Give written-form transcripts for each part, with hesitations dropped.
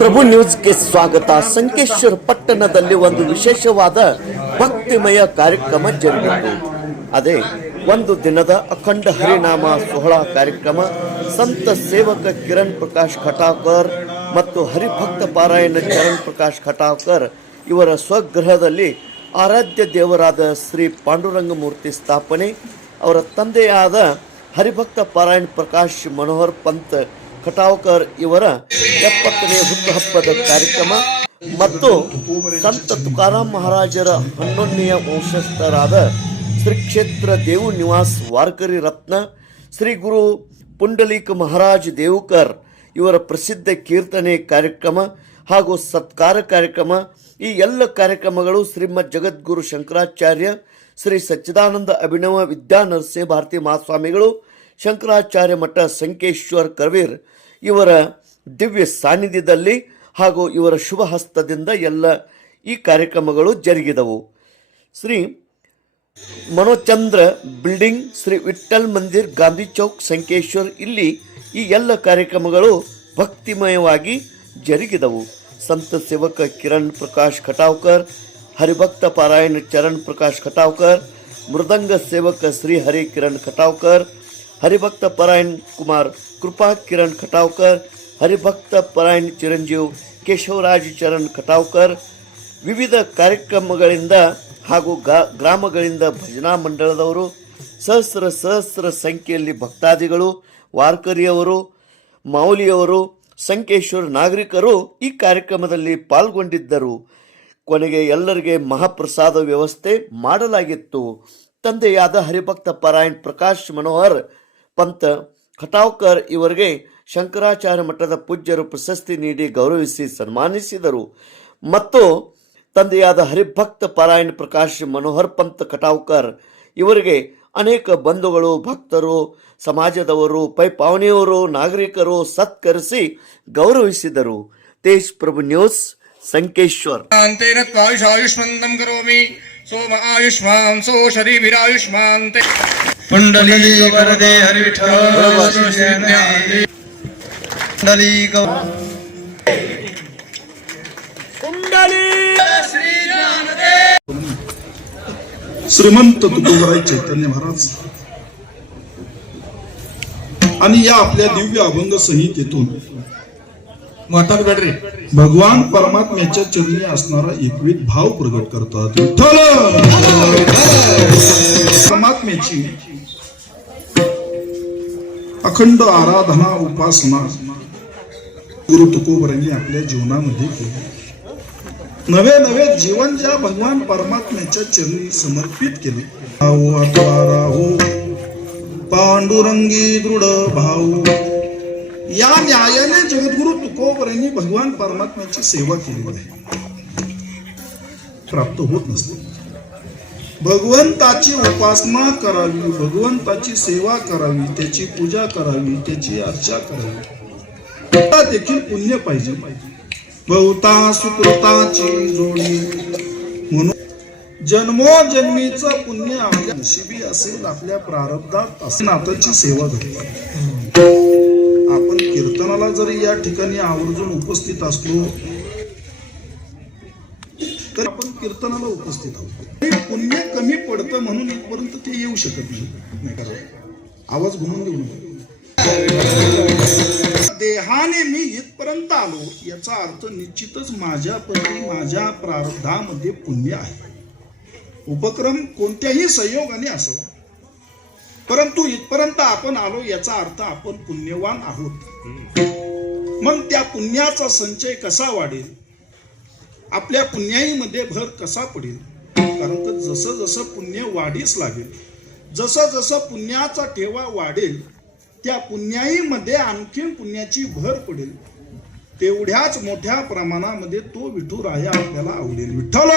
ಪ್ರಭು ನ್ಯೂಸ್ಗೆ ಸ್ವಾಗತ. ಸಂಕೇಶ್ವರ ಪಟ್ಟಣದಲ್ಲಿ ಒಂದು ವಿಶೇಷವಾದ ಭಕ್ತಿಮಯ ಕಾರ್ಯಕ್ರಮ ಜರುಗಿತು. ಅದೇ ಒಂದು ದಿನದ ಅಖಂಡ ಹರಿನಾಮ ಸೋಹಳ ಕಾರ್ಯಕ್ರಮ. ಸಂತ ಸೇವಕ ಕಿರಣ್ ಪ್ರಕಾಶ್ ಖಟಾವ್ಕರ್ ಮತ್ತು ಹರಿಭಕ್ತ ಪಾರಾಯಣ ಚರಣ್ ಪ್ರಕಾಶ್ ಖಟಾವ್ಕರ್ ಇವರ ಸ್ವಗೃಹದಲ್ಲಿ ಆರಾಧ್ಯ ದೇವರಾದ ಶ್ರೀ ಪಾಂಡುರಂಗ ಮೂರ್ತಿ ಸ್ಥಾಪನೆ, ಅವರ ತಂದೆಯಾದ ಹರಿಭಕ್ತ ಪಾರಾಯಣ ಪ್ರಕಾಶ್ ಮನೋಹರ್ ಪಂತ್ ಖಟಾವ್ಕರ್ ಇವರ 70ನೇ ಹುಟ್ಟುಹಬ್ಬದ ಕಾರ್ಯಕ್ರಮ ಮತ್ತು ಸಂತ ತುಕಾರಾಮ್ ಮಹಾರಾಜರ 11ನೆಯ ವಂಶಸ್ಥರಾದ ಶ್ರೀ ಕ್ಷೇತ್ರ ದೇವು ನಿವಾಸ್ ವಾರ್ಕರಿ ರತ್ನ ಶ್ರೀ ಗುರು ಪುಂಡಲೀಕ ಮಹಾರಾಜ್ ದೇವುಕರ್ ಇವರ ಪ್ರಸಿದ್ಧ ಕೀರ್ತನೆ ಕಾರ್ಯಕ್ರಮ ಹಾಗೂ ಸತ್ಕಾರ ಕಾರ್ಯಕ್ರಮ. ಈ ಎಲ್ಲ ಕಾರ್ಯಕ್ರಮಗಳು ಶ್ರೀಮದ್ ಜಗದ್ಗುರು ಶಂಕರಾಚಾರ್ಯ ಶ್ರೀ ಸಚ್ಚಿದಾನಂದ ಅಭಿನವ ವಿದ್ಯಾ ನರಸಿಂಹ ಭಾರತಿ ಮಹಾಸ್ವಾಮಿಗಳು, ಶಂಕರಾಚಾರ್ಯ ಮಠ ಸಂಕೇಶ್ವರ್ ಕರ್ವೀರ್ ಇವರ ದಿವ್ಯ ಸಾನ್ನಿಧ್ಯದಲ್ಲಿ ಹಾಗೂ ಇವರ ಶುಭ ಹಸ್ತದಿಂದ ಎಲ್ಲ ಈ ಕಾರ್ಯಕ್ರಮಗಳು ಜರುಗಿದವು. ಶ್ರೀ ಮನೋಚಂದ್ರ ಬಿಲ್ಡಿಂಗ್, ಶ್ರೀ ವಿಠ್ಠಲ್ ಮಂದಿರ್, ಗಾಂಧಿ ಚೌಕ್, ಸಂಕೇಶ್ವರ್, ಇಲ್ಲಿ ಈ ಎಲ್ಲ ಕಾರ್ಯಕ್ರಮಗಳು ಭಕ್ತಿಮಯವಾಗಿ ಜರುಗಿದವು. ಸಂತ ಸೇವಕ ಕಿರಣ್ ಪ್ರಕಾಶ್ ಖಟಾವ್ಕರ್, ಹರಿಭಕ್ತ ಪಾರಾಯಣ ಚರಣ್ ಪ್ರಕಾಶ್ ಖಟಾವ್ಕರ್, ಮೃದಂಗ ಸೇವಕ ಶ್ರೀ ಹರಿ ಕಿರಣ್ ಖಟಾವ್ಕರ್, ಹರಿಭಕ್ತ ಪಾರಾಯಣ ಕುಮಾರ್ ಕೃಪಾ ಕಿರಣ್ ಖಟಾವ್ಕರ್, ಹರಿಭಕ್ತ ಪಾರಾಯಣ ಚಿರಂಜೀವ್ ಕೇಶವರಾಜ್ ಚರಣ್ ಖಟಾವ್ಕರ್, ವಿವಿಧ ಕಾರ್ಯಕ್ರಮಗಳಿಂದ ಹಾಗೂ ಗ್ರಾಮಗಳಿಂದ ಭಜನಾ ಮಂಡಳದವರು, ಸಹಸ್ರ ಸಂಖ್ಯೆಯಲ್ಲಿ ಭಕ್ತಾದಿಗಳು, ವಾರ್ಕರಿಯವರು, ಮಾವುಲಿಯವರು, ಸಂಕೇಶ್ವರ ನಾಗರಿಕರು ಈ ಕಾರ್ಯಕ್ರಮದಲ್ಲಿ ಪಾಲ್ಗೊಂಡಿದ್ದರು. ಕೊನೆಗೆ ಎಲ್ಲರಿಗೆ ಮಹಾಪ್ರಸಾದ ವ್ಯವಸ್ಥೆ ಮಾಡಲಾಗಿತ್ತು. ತಂದೆಯಾದ ಹರಿಭಕ್ತ ಪಾರಾಯಣ ಪ್ರಕಾಶ್ ಮನೋಹರ್ ಪಂತ್ ಖಟಾವ್ಕರ್ ಇವರಿಗೆ ಶಂಕರಾಚಾರ್ಯ ಮಠದ ಪೂಜ್ಯರು ಪ್ರಶಸ್ತಿ ನೀಡಿ ಗೌರವಿಸಿ ಸನ್ಮಾನಿಸಿದರು ಮತ್ತು ತಂದೆಯಾದ ಹರಿಭಕ್ತ ಪಾರಾಯಣ ಪ್ರಕಾಶ್ ಮನೋಹರ್ ಪಂತ್ ಖಟಾವ್ಕರ್ ಇವರಿಗೆ ಅನೇಕ ಬಂಧುಗಳು, ಭಕ್ತರು, ಸಮಾಜದವರು, ಪೈಪಾವನೆಯವರು, ನಾಗರಿಕರು ಸತ್ಕರಿಸಿ ಗೌರವಿಸಿದರು. ತೇಜ್ ಪ್ರಭು ನ್ಯೂಸ್, ಸಂಕೇಶ್ವರ್. ಆಯುಷ್ಮಂತಂ ಕರೋಮಿ ಸೋಮ ಆಯುಷ್ಮಾನ್ ಸೋ ಶರೀರಾಯುಷ್ಮಾನ್ ಪುಂಡಲೀಕ ವರದೆ ಹರಿವಿಠಲ श्रीमंत तुकोबराय चैतन्य महाराज आणि या आपल्या दिव्य अभंग संहितेतून भगवान परमात्म्याच्या चरणी असणारा एकविध भाव प्रगट करतात. विठ्ठल परमात्म्याची अखंड आराधना, उपासना गुरु तुकोबरांनी आपल्या जीवनामध्ये केली. नवे नवे जीवन ज्या भगवान परमात्म्याच्या चरणी समर्पित केले. राहो पांडुरंगी दृढ भाऊ, या न्यायाने जगद्गुरु तुकोबरांनी भगवान परमात्म्याची सेवा केली आहे. प्राप्त होत नसते. भगवंताची उपासना करावी, भगवंताची सेवा करावी, त्याची पूजा करावी, त्याची अर्चा करावी, त्याला देखील पुण्य पाहिजे. बहुता सुकृताची जोडी म्हणून जन्मोजन्मीचं पुण्य आपल्या नशिबी असेल, आपल्या प्रारब्धात असेल, नाथाची सेवा करतात. आपण कीर्तनाला जरी या ठिकाणी आवर्जून उपस्थित असलो तर आपण कीर्तनाला उपस्थित आहोत. पुण्य कमी पडतं म्हणून इथपर्यंत ते येऊ शकत नाही. आवाज घुमून देऊ नका. देहाने मी इथपर्यंत आलो याचा अर्थ निश्चितच माझ्यापैकी माझ्या प्रारब्धामध्ये पुण्य आहे. उपक्रम कोणत्याही संयोगाने असो, परंतु इथपर्यंत आपण आलो याचा अर्थ आपण पुण्यवान आहोत. मग त्या पुण्याचा संचय कसा वाढेल, आपल्या पुण्याईमध्ये भर कसा पडेल? कारण का जसं जसं पुण्य वाढीस लागेल, जसं जसं पुण्याचा ठेवा वाढेल, त्या पुण्याईमध्ये आणखी पुण्याची भर पडेल. तेवढ्याच मोठ्या प्रमाणामध्ये तो विठुराया आपल्याला आवडेल. विठ्ठल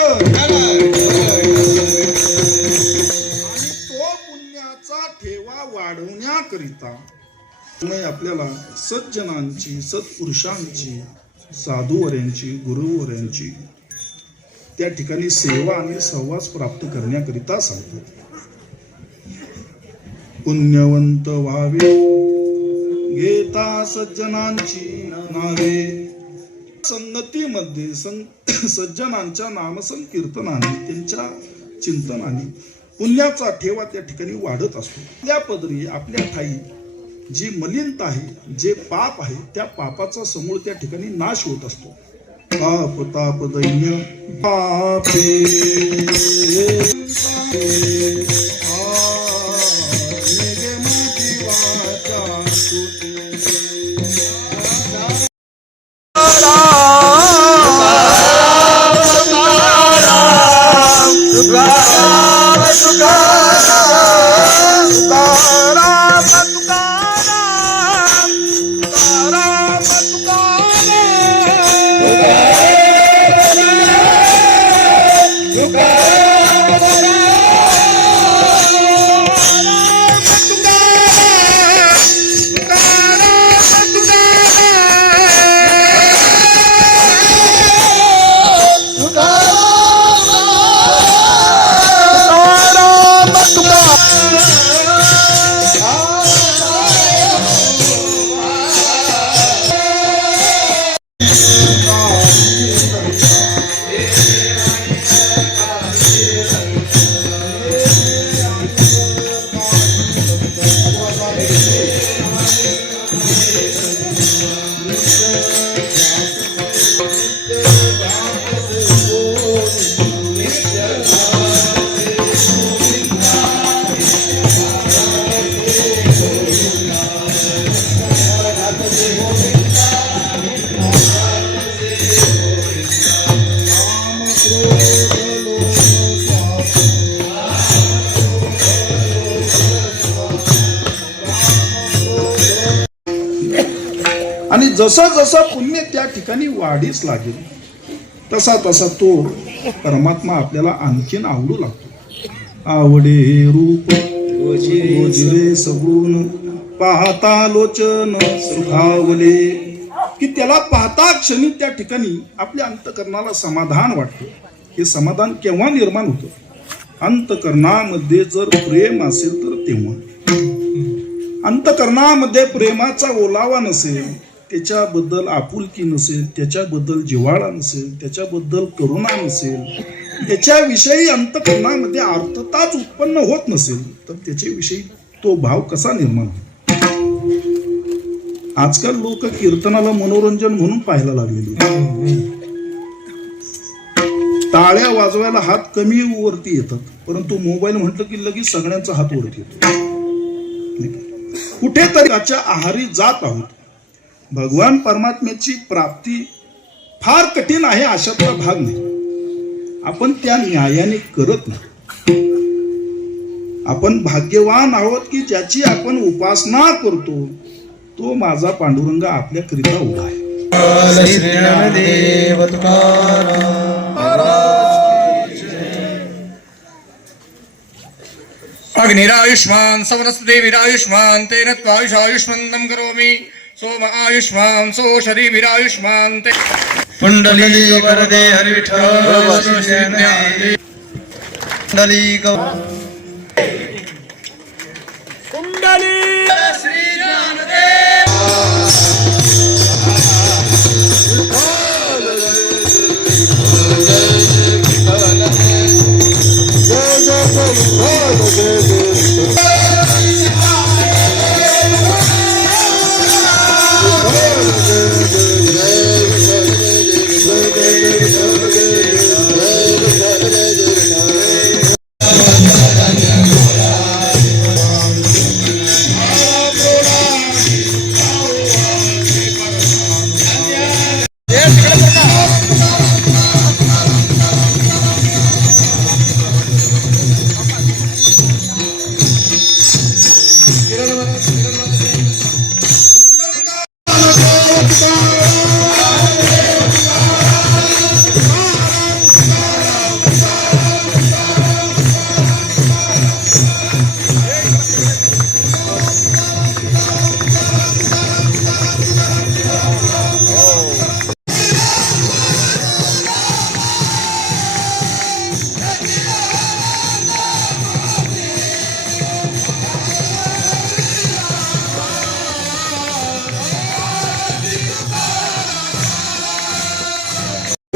ठेवा वाढवण्याकरिता आपल्याला सज्जनांची, सत्पुरुषांची, साधूवर्यांची, गुरुवर्यांची त्या ठिकाणी सेवा आणि सहवास प्राप्त करण्याकरिता सांगतात. पुण्यवंत व्हावे घेता सज्जनांची नावे, संगतीमध्ये सज्जनांच्या नामसंकीर्तनाने त्यांच्या चिंतनाने पुण्याचा ठेवा त्या ठिकाणी वाढत असतो. आपल्या पदरी आपल्या ठाई जी मलिनता आहे, जे पाप आहे, त्या पापाचा समूळ त्या ठिकाणी नाश होत असतो. पाप ताप दैन्य पापे आणि जसा जसा पुण्य त्या ठिकाणी वाढीस लागेल तसा तसा तो परमात्मा आपल्याला आणखीन आवडू लागतो. आवडे रूप रोजिरे सगुण पाहता लोचन सुखावले, की त्याला पाहता क्षणी त्या ठिकाणी आपल्या अंतकरणाला समाधान वाटतं. हे समाधान केव्हा निर्माण होतं? अंतकरणामध्ये जर प्रेम असेल तर तेव्हा. अंतकरणामध्ये प्रेमाचा ओलावा नसेल, त्याच्याबद्दल आपुलकी नसेल, त्याच्याबद्दल जिव्हाळा नसेल, त्याच्याबद्दल करुणा नसेल, त्याच्याविषयी अंतकरणामध्ये आर्तताच उत्पन्न होत नसेल, तर त्याच्याविषयी तो भाव कसा निर्माण होतो? आजकाल लोक कीर्तनाला मनोरंजन म्हणून पाहायला लागलेले. टाळ्या वाजवायला हात कमी वरती येतात, परंतु मोबाईल म्हटलं की लगेच सगळ्यांचा हात वरती येतो. कुठेतरी त्याच्या आहारी जात आहोत. भगवान परमात्म्याची प्राप्ती फार कठीण आहे अशातला भाग नाही. आपण त्या न्यायाने करत नाही. आपण भाग्यवान आहोत की ज्याची आपण उपासना करतो तो माझा पांडुरंग आपल्याकरिता उभा आहे. श्री ज्ञानदेव तुकाराम. अग्निरायुष्मान सवनस्पतिभिरायुष्मान तेन त्वायुषायुष्मन्दं करोमि सोम आयुष्मान सो शरीभिरायुष्मान ते पुंडलिक वरदे हरि विठ्ठल पुंडलिक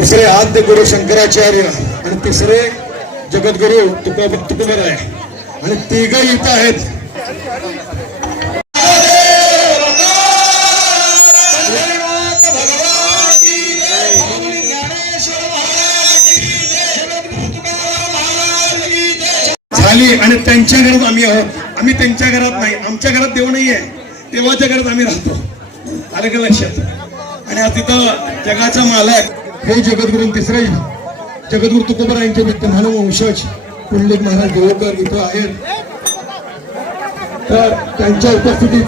दुसरे आद्य गुरु शंकराचार्य आणि तिसरे जगद्गुरु तुकोबराय आणि तिघही इथं आहेत. झाली आणि त्यांच्या घरात आम्ही आहोत. आम्ही त्यांच्या घरात नाही, आमच्या घरात देव नाही आहे, देवाच्या घरात आम्ही राहतो. आलं का लक्षात? आणि आज तिथं जगाचा मालक हे जगद्गुरू तिसरे जगद्गुरु तुकोबरायांचे विद्यमान वंशज पुंडलिक महाराज देवकर इथं आहेत. तर त्यांच्या उपस्थितीत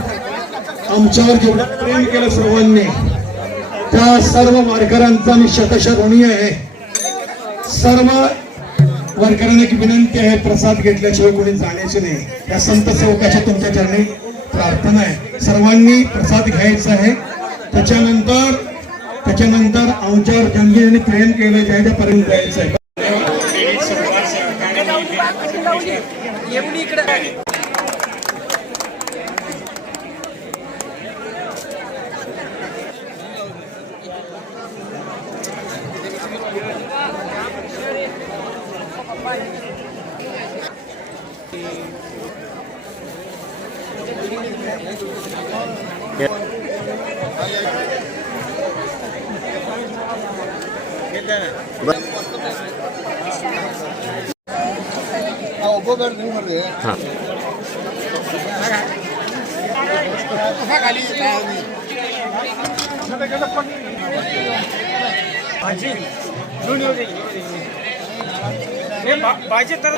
आमच्यावर जेवढं प्रेम केलं सर्वांनी, त्या सर्व वारकऱ्यांचा मी शतशः ऋणी आहे. सर्व वारकऱ्यांना एक विनंती आहे, प्रसाद घेतल्याशिवाय कोणी जाण्याचे नाही. या संत सेवकाच्या तुमच्या चरणी प्रार्थना आहे. सर्वांनी प्रसाद घ्यायचा आहे. त्याच्यानंतर आमच्यावर ज्यांनी प्रेम केलं त्याच्यापर्यंत जायचं आहे. पाहिजे तर